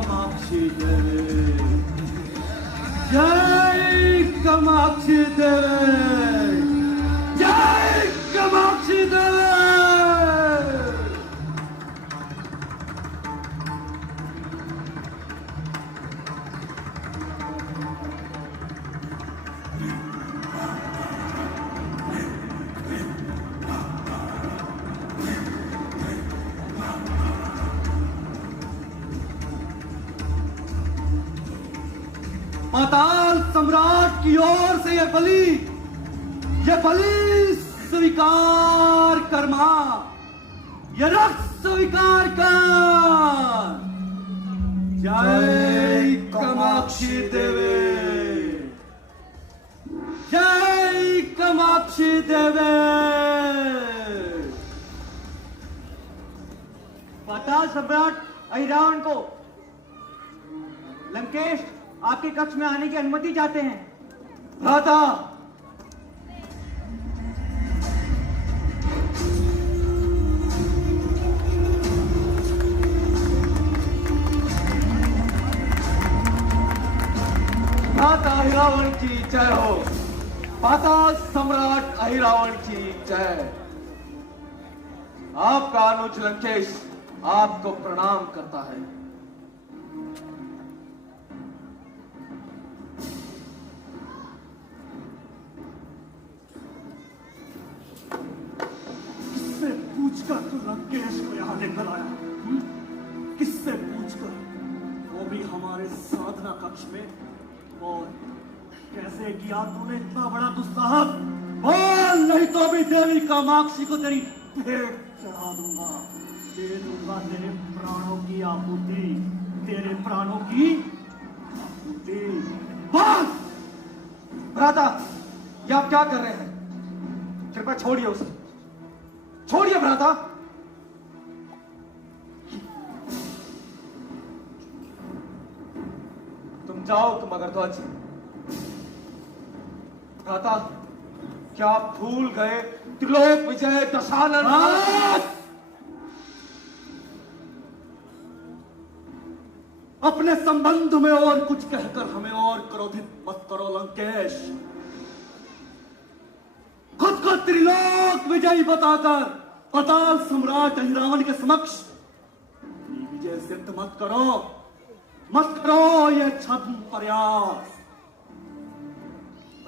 कामाक्षी देवी, जय कामाक्षी देवी, जय कामाक्षी देवी। पाताल सम्राट की ओर से ये बलि स्वीकार कर मां, ये रक्त स्वीकार कर। जय कामाक्षी देवी, जय कामाक्षी देवी। पाताल सम्राट अहिरावण को लंकेश आपके कक्ष में आने की अनुमति चाहते हैं। भ्राता, भ्राता अहिरावण की जय हो। पाताल सम्राट अहिरावण की जय। आपका अनुज लंकेश आपको प्रणाम करता है। पूछकर तू लंकेश को यहाँ लेकर आया? किससे पूछकर? वो भी हमारे साधना कक्ष में। और कैसे किया तूने इतना बड़ा दुस्साहस? बोल, नहीं तो भी देवी कामाक्षी को तेरी भेंट चढ़ा दूंगा। दे दूंगा तेरे प्राणों की आहुति, तेरे प्राणों की आहुति। बोल भ्राता, ये आप क्या कर रहे हैं? कृपया छोड़िए उसे, छोड़िए भ्राता। तुम जाओ, तुम अगर ध्वज। भ्राता, क्या आप भूल गए त्रिलोक विजय दशानन? अपने संबंध में और कुछ कहकर हमें और क्रोधित मत करो लंकेश। खुद को त्रिलोक विजयी बताकर पाताल सम्राट अहिरावण के समक्ष विजय सिद्ध मत करो ये छद्म प्रयास।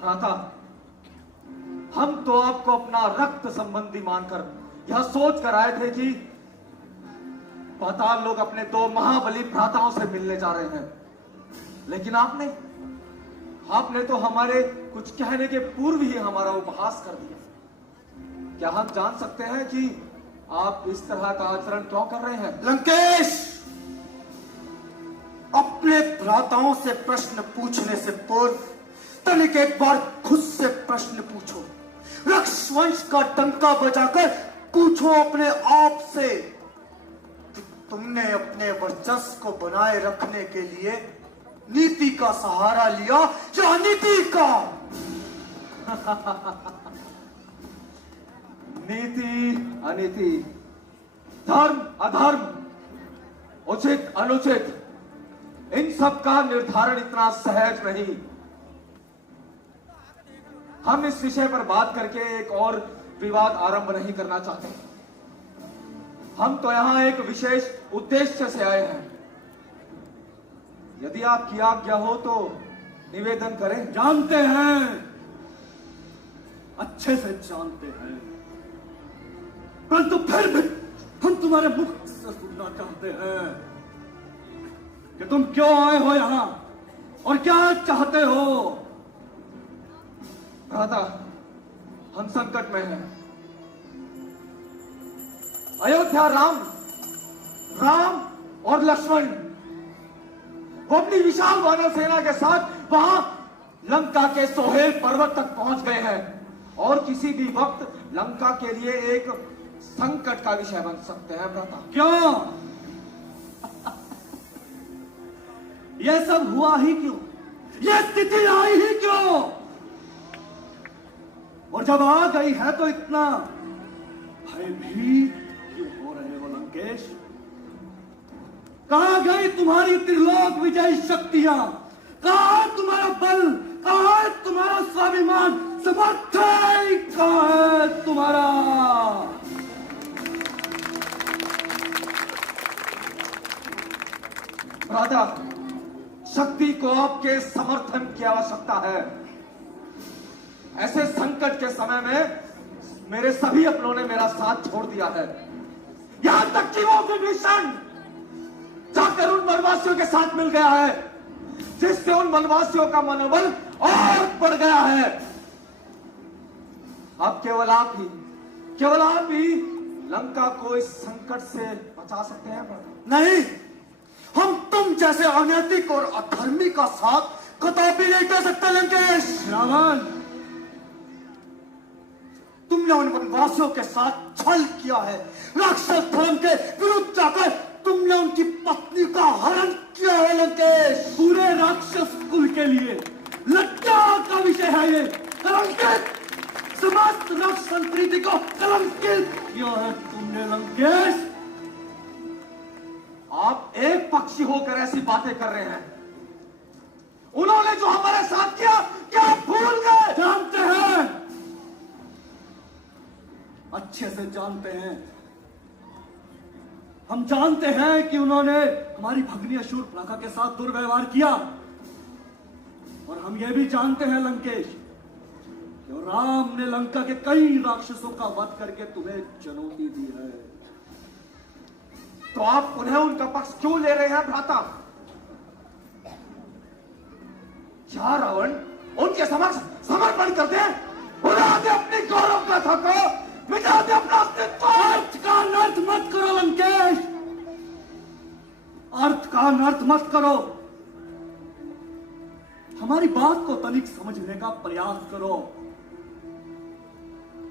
भ्राता, हम तो आपको अपना रक्त संबंधी मानकर यह सोच कर आए थे कि पाताल लोग अपने दो महाबली भ्राताओं से मिलने जा रहे हैं, लेकिन आपने तो हमारे कुछ कहने के पूर्व ही हमारा उपहास कर दिया। क्या हम जान सकते हैं कि आप इस तरह का आचरण क्यों कर रहे हैं? लंकेश, अपने भ्राताओं से प्रश्न पूछने से पूर्व तनिक एक बार खुद से प्रश्न पूछो। रक्षवंश का डंका बजाकर पूछो अपने आप से कि तुमने अपने वर्चस्व को बनाए रखने के लिए नीति का सहारा लिया या अनीति का? नीति अनीति, धर्म अधर्म, उचित अनुचित, इन सब का निर्धारण इतना सहज नहीं। हम इस विषय पर बात करके एक और विवाद आरंभ नहीं करना चाहते। हम तो यहां एक विशेष उद्देश्य से आए हैं। यदि आपकी आज्ञा हो तो निवेदन करें। जानते हैं, अच्छे से जानते हैं, परंतु फिर भी हम तुम्हारे मुख से सुनना चाहते हैं कि तुम क्यों आए हो यहां और क्या चाहते हो। भ्राता, हम संकट में हैं। अयोध्या राम और लक्ष्मण वो अपनी विशाल वानर सेना के साथ वहां लंका के सोहेल पर्वत तक पहुंच गए हैं और किसी भी वक्त लंका के लिए एक संकट का विषय बन सकते हैं। भ्राता, क्यों? यह सब हुआ ही क्यों? यह स्थिति आई ही क्यों? और जब आ गई है तो इतना भयभीत क्यों हो रहे हो लंकेश? कहां गई तुम्हारी त्रिलोक विजयी शक्तियां? कहां है तुम्हारा बल? कहां है तुम्हारा स्वाभिमान? समर्थन कहां है तुम्हारा? राजा, शक्ति को आपके समर्थन की आवश्यकता है। ऐसे संकट के समय में मेरे सभी अपनों ने मेरा साथ छोड़ दिया है, यहां तक कि वो विभीषण जाकर उन वनवासियों के साथ मिल गया है, जिससे उन वनवासियों का मनोबल और बढ़ गया है। अब केवल आप ही लंका को इस संकट से बचा सकते हैं। नहीं, हम तुम जैसे अनैतिक और अधर्मी का साथ कदापि नहीं कर सकते लंकेश। रावण, तुमने उन वनवासियों के साथ छल किया है। राक्षस धर्म के विरुद्ध जाकर तुमने उनकी पत्नी का हरण किया है लंकेश। पूरे राक्षस कुल के लिए लज्जा का विषय है ये। कलंकित, समस्त राक्षस संस्कृति को कलंकित किया है तुमने लंकेश। आप एक पक्षी होकर ऐसी बातें कर रहे हैं। उन्होंने जो हमारे साथ किया, क्या आप भूल गए? जानते हैं, अच्छे से जानते हैं। हम जानते हैं कि उन्होंने हमारी भगनी शूर्पणखा के साथ दुर्व्यवहार किया, और हम यह भी जानते हैं लंकेश कि राम ने लंका के कई राक्षसों का वध करके तुम्हें चुनौती दी है। तो आप उन्हें उनका पक्ष क्यों ले रहे हैं भ्राता? क्या रावण उनके समक्ष समर्पण करते हैं? उड़ा दे अपनी गौरव गाथा को, मिटा दे अपना अस्तित्व। अर्थ का अनर्थ मत करो लंकेश, अर्थ का अनर्थ मत करो। हमारी बात को तनिक समझने का प्रयास करो।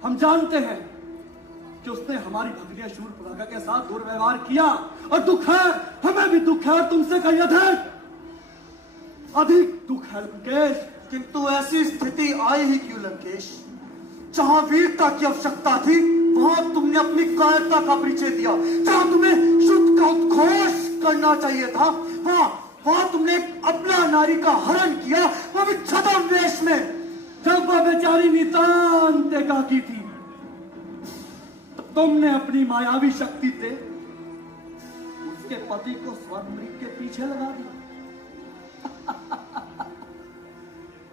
हम जानते हैं कि उसने हमारी भगनी शूर्पणखा के साथ दुर्व्यवहार किया, और दुख है, हमें भी दुख है, तुमसे कहीं अधिक दुख है लंकेश। किंतु ऐसी स्थिति आई ही क्यों लंकेश? जहां वीरता की आवश्यकता थी, वहां तुमने अपनी कायरता का परिचय दिया। जहां तुम्हें शुद्ध का उद्घोष करना चाहिए था, वहां तुमने अपना नारी का हरण किया, वो भी छद्मवेश में। जब वह बेचारी नितांत एकाकी थी, तुमने अपनी मायावी शक्ति से उसके पति को स्वर्णमृग के पीछे लगा दिया।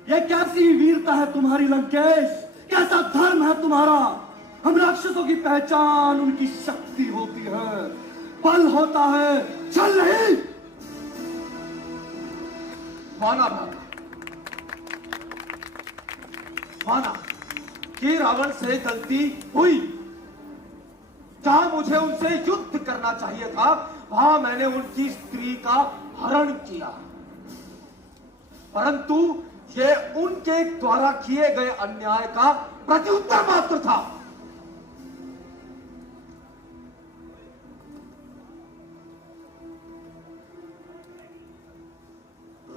यह कैसी वीरता है तुम्हारी लंकेश? कैसा धर्म है तुम्हारा? हम राक्षसों की पहचान उनकी शक्ति होती है, बल होता है, छल नहीं। माना कि रावण से गलती हुई। जहां मुझे उनसे युद्ध करना चाहिए था, वहां मैंने उनकी स्त्री का हरण किया, परंतु यह उनके द्वारा किए गए अन्याय का प्रत्युत्तर मात्र था।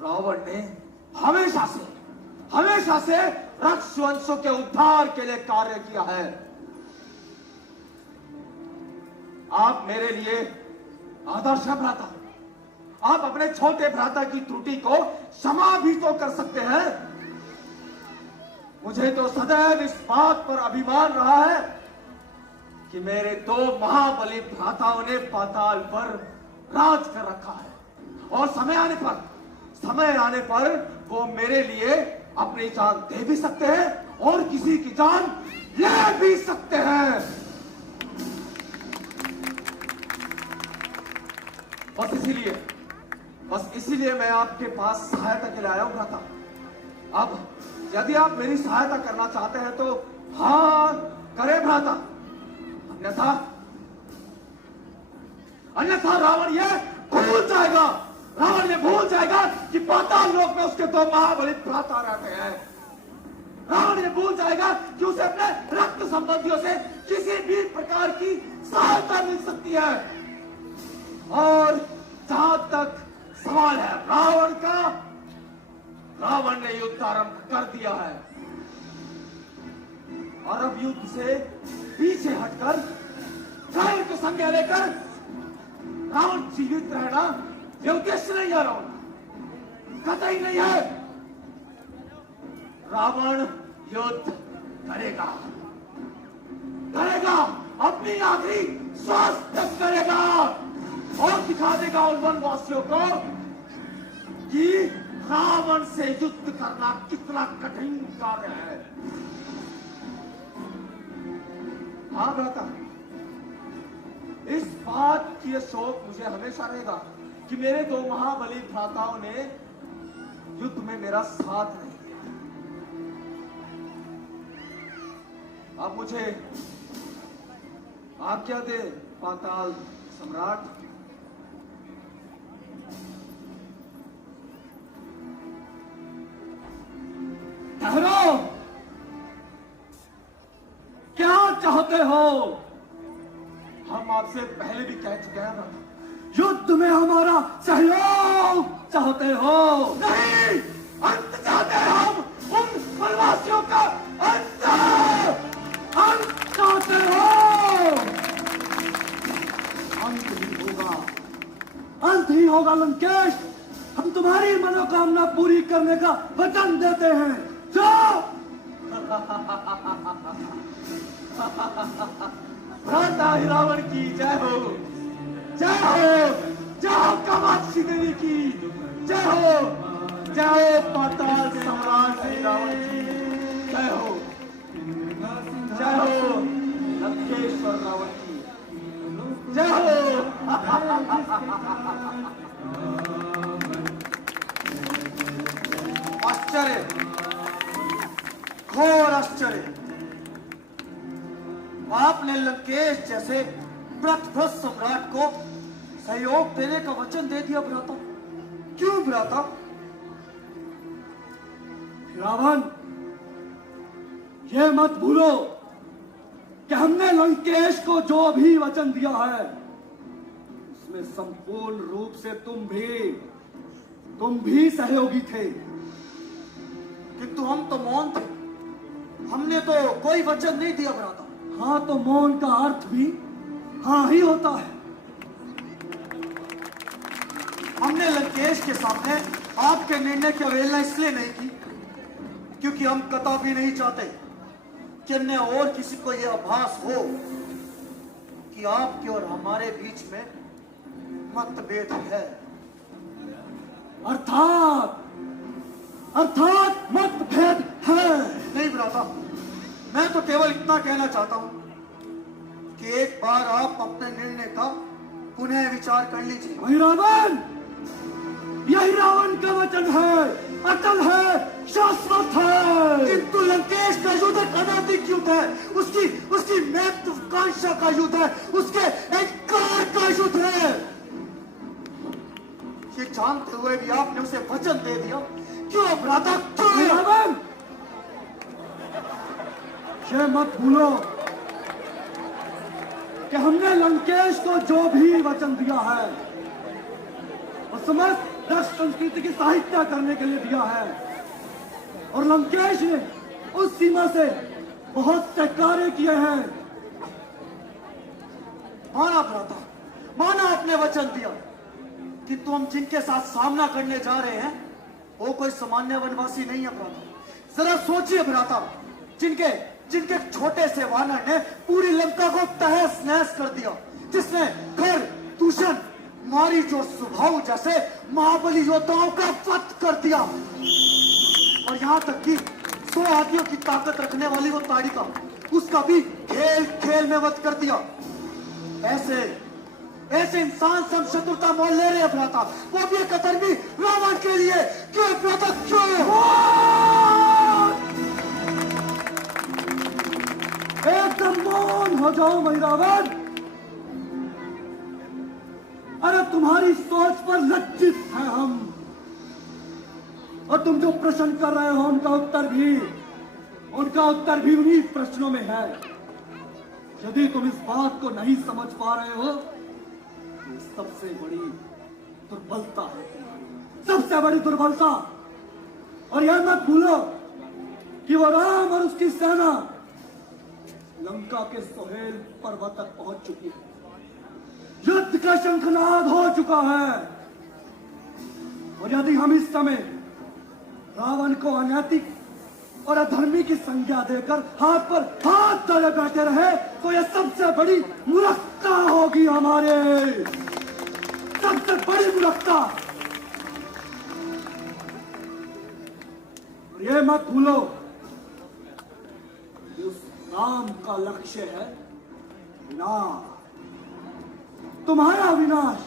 रावण ने हमेशा से रक्षवंशों के उद्धार के लिए कार्य किया है। आप मेरे लिए आदर्श है भ्राता। आप अपने छोटे भ्राता की त्रुटि को क्षमा भी तो कर सकते हैं। मुझे तो सदैव इस बात पर अभिमान रहा है कि मेरे दो महाबली भ्राताओं ने पाताल पर राज कर रखा है, और समय आने पर वो मेरे लिए अपनी जान दे भी सकते हैं और किसी की जान ले भी सकते हैं। बस इसीलिए मैं आपके पास सहायता के लिए आया हूं भ्राता। अब यदि आप मेरी सहायता करना चाहते हैं तो हाँ करे भ्राता, अन्यथा रावण ये भूल जाएगा कि पाताल लोक में उसके दो महाबली भ्राता रहते हैं। रावण ये भूल जाएगा कि उसे अपने रक्त संबंधियों से किसी भी प्रकार की सहायता मिल सकती है। और जहां तक सवाल है रावण का, रावण ने युद्ध आरंभ कर दिया है, और अब युद्ध से पीछे हटकर धैर्य को संज्ञा लेकर रावण जीवित रहना ये उद्देश्य नहीं है रावण, कतई नहीं है। रावण युद्ध करेगा, करेगा, अपनी आखिरी श्वास तक करेगा और दिखा देगा उन वनवासियों को कि रावण से युद्ध करना कितना कठिन कार्य है। हाँ भ्राता, इस बात की शौक मुझे हमेशा रहेगा कि मेरे दो महाबली भ्राताओं ने युद्ध में मेरा साथ नहीं दिया। अब मुझे आज्ञा दे पाताल सम्राट। ठहरो, क्या चाहते हो? हम आपसे पहले भी कह चुके हैं ना, युद्ध में हमारा सहयोग चाहते हो? नहीं, अंत चाहते हैं हम, उन वनवासियों का अंत, अंत चाहते हो। अंत ही होगा, अंत ही होगा लंकेश। हम तुम्हारी मनोकामना पूरी करने का वचन देते हैं। जाओ। भ्राता रावण की जय हो, जय हो, जय हो कामाक्षी देवी की जय हो, जय हो पाताल सम्राट श्री रावण की जय हो, जय हो लंकेश्वर रावण की जय हो। आश्चर्य, घोर आश्चर्य। आपने लंकेश जैसे व्रतभ्रष्ट सम्राट को सहयोग देने का वचन दे दिया भ्राता। क्यों भ्राता? रावण, ये मत भूलो कि हमने लंकेश को जो भी वचन दिया है उसमें संपूर्ण रूप से तुम भी सहयोगी थे। किंतु हम तो मौन थे, हमने तो कोई वचन नहीं दिया भ्राता। हाँ, तो मौन का अर्थ भी हाँ ही होता है। हमने लंकेश के सामने आपके निर्णय की अवहेलना इसलिए नहीं की क्योंकि हम कदापि नहीं चाहते कि अन्य और किसी को यह आभास हो कि आपके और हमारे बीच में मतभेद है। अर्थात मतभेद है। नहीं भ्राता, मैं तो केवल इतना कहना चाहता हूं कि एक बार आप अपने निर्णय का पुनः विचार कर लीजिए। वही रावण, यही रावण का वचन है, अटल है, शाश्वत है। किंतु लंकेश का युद्ध एक अनैतिक युद्ध है, उसकी महत्वाकांक्षा का युद्ध है, उसके अहंकार का युद्ध है। ये जानते हुए भी आपने उसे वचन दे दिया। क्यों भ्राता, क्यों? रावण, ये मत भूलो कि हमने लंकेश को जो भी वचन दिया है वो समस्त दक्ष संस्कृति की सहायता करने के लिए दिया है, और लंकेश ने उस सीमा से बहुत से कार्य किए हैं। माना भ्राता, माना आपने वचन दिया, किंतु हम जिनके साथ सामना करने जा रहे हैं वो कोई सामान्य वनवासी नहीं है भ्राता। जरा सोचिए भ्राता, जिनके छोटे से वानर ने पूरी लंका को तहस नहस कर दिया, जिसने घर, दूषण, मारीच और सुभाव जैसे महाबली योद्धाओं का वध कर दिया, और यहाँ तक कि 100 हाथियों की ताकत रखने वाली वो ताड़िका, उसका भी खेल खेल में वध कर दिया। ऐसे इंसान सब शत्रुता मोल ले रहे हैं भ्राता, वो भी एक अधर्मी रावण के लिए। क्यों भ्राता, क्यों? एकदम मौन हो जाओ भाई रावण। अरे तुम्हारी सोच पर लज्जित है हम, और तुम जो प्रश्न कर रहे हो उनका उत्तर भी उन्हीं प्रश्नों में है। यदि तुम इस बात को नहीं समझ पा रहे हो तो सबसे बड़ी दुर्बलता है तुम्हारी, सबसे बड़ी दुर्बलता। और यह मत भूलो कि वो राम और उसकी सेना लंका के सोहेल पर्वत तक पहुंच चुकी है। युद्ध का शंखनाद हो चुका है। और यदि हम इस समय रावण को अनैतिक और अधर्मी की संज्ञा देकर हाथ पर हाथ डाले बैठे रहे तो यह सबसे बड़ी मूर्खता होगी, हमारे सबसे बड़ी मूर्खता। और ये मत भूलो, उस राम का लक्ष्य है विनाश। तुम्हारा विनाश,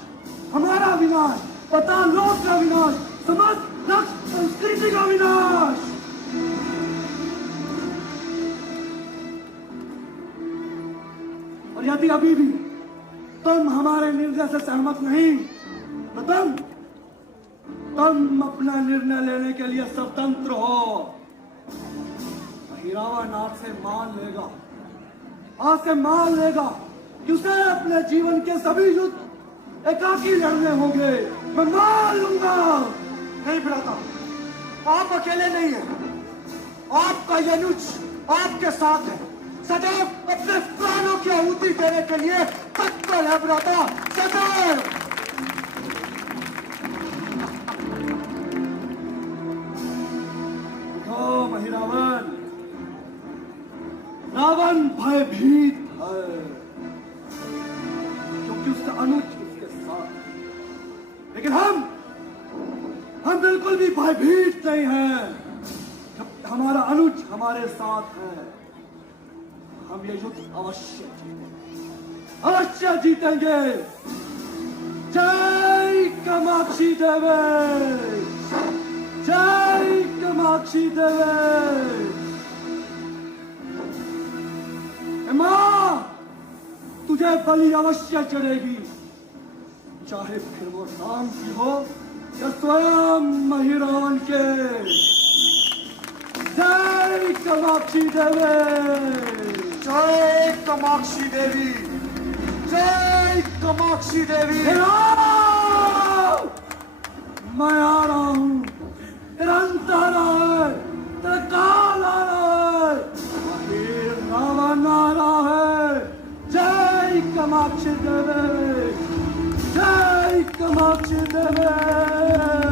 हमारा विनाश, पता लोक का विनाश, समाज राष्ट्र संस्कृति का विनाश। और यदि अभी भी तुम हमारे निर्णय से सहमत नहीं तो तुम अपना निर्णय लेने के लिए स्वतंत्र हो। रावण आज से मान लेगा कि उसे अपने जीवन के सभी युद्ध एकाकी लड़ने होंगे। मैं मान लूंगा। नहीं भ्राता, आप अकेले नहीं है, आपका यनुज आपके साथ है, सदैव अपने प्राणों की आहुति देने के लिए तत्पर है भ्राता, सदैव। उठो महिरावण, रावण भयभीत है क्योंकि उसका अनुज उसके साथ है। लेकिन हम बिल्कुल भी भयभीत नहीं हैं। जब हमारा अनुज हमारे साथ है, हम ये युद्ध अवश्य जीतेंगे। जय कामाक्षी देवी, जय कामाक्षी देवी। मां, तुझे बलि अवश्य चढ़ेगी, चाहे फिर वो राम की हो या स्वयं महिरावण के। जय कामाक्षी देवी, जय कामाक्षी देवी, जय कामाक्षी देवी। मैं आ रहा हूं, तेरा अंत आ रहा है, तेरा काल आ रहा है, रावण आ रहा है। जय कामाक्षी देवी, जय कामाक्षी देवी।